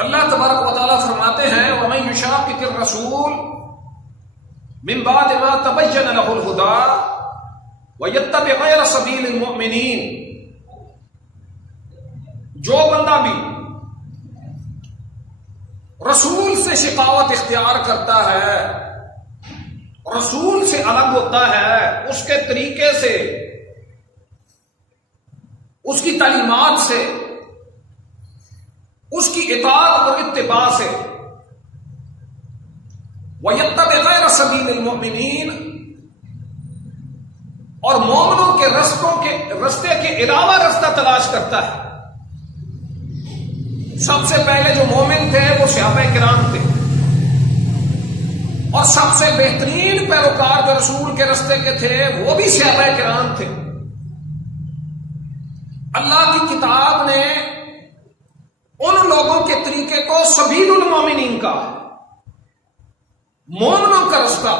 اللہ تبارک و تعالیٰ فرماتے ہیں وَمَن يُشَاقِقِ الرَّسُولَ مِن بَعْدِ مَا تَبَيَّنَ لَهُ الْهُدَىٰ وَيَتَّبِعْ غَيْرَ سَبِيلِ الْمُؤْمِنِينَ، جو بندہ بھی رسول سے شقاوت اختیار کرتا ہے، رسول سے الگ ہوتا ہے، اس کے طریقے سے، اس کی تعلیمات سے، اس کی اطاعت اور اتباع سے، وَيَتَّبِعْ غَيْرَ سَبِيلِ الْمُؤْمِنِينَ، اور مومنوں کے رستے کے علاوہ رستہ تلاش کرتا ہے۔ سب سے پہلے جو مومن تھے وہ صحابہ کرام تھے، اور سب سے بہترین پیروکار جو رسول کے رستے کے تھے وہ بھی صحابہ کرام تھے۔ اللہ کی کتاب نے ان لوگوں کے طریقے کو سبیل المومنین کا، مومنوں کا رستہ،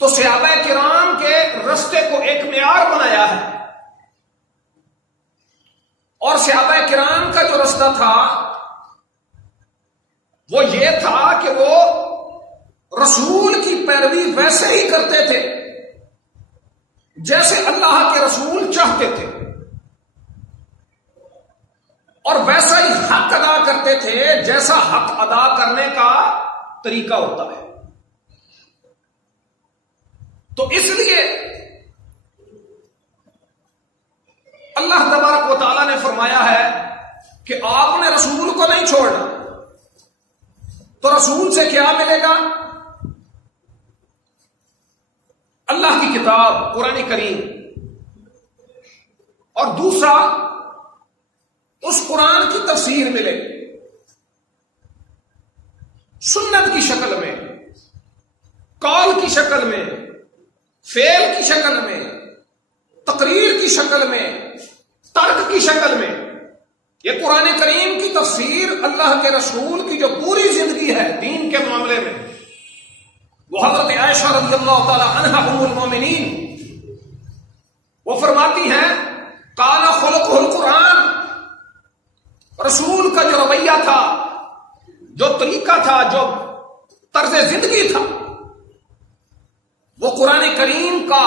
تو صحابہ کرام کے رستے کو ایک معیار بنایا ہے، اور صحابہ کرام کا جو رستہ تھا وہ یہ تھا کہ وہ رسول کی پیروی ویسے ہی کرتے تھے جیسے اللہ کے رسول چاہتے تھے، اور ویسا ہی حق ادا کرتے تھے جیسا حق ادا کرنے کا طریقہ ہوتا ہے۔ تو اس لیے اللہ تبارک و تعالیٰ نے فرمایا ہے کہ آپ نے رسول کو نہیں چھوڑنا، تو رسول سے کیا ملے گا؟ اللہ کی کتاب قرآن کریم، اور دوسرا اس قرآن کی تفسیر ملے سنت کی شکل میں، قول کی شکل میں، فعل کی شکل میں، تقریر کی شکل میں، ترک کی شکل میں۔ یہ قرآن کریم کی تفسیر اللہ کے رسول کی جو پوری زندگی ہے دین کے معاملے میں، وہ حضرت عائشہ رضی اللہ تعالی عنہا ام المومنین وہ فرماتی ہیں کان خلقہ القرآن، رسول کا جو رویہ تھا، جو طریقہ تھا، جو طرز زندگی تھا، وہ قرآن کریم کا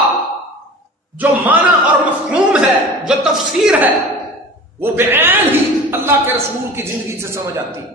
جو معنی اور مفہوم ہے، جو تفسیر ہے، وہ بعین ہی اللہ کے رسول کی زندگی سے سمجھ آتی ہے۔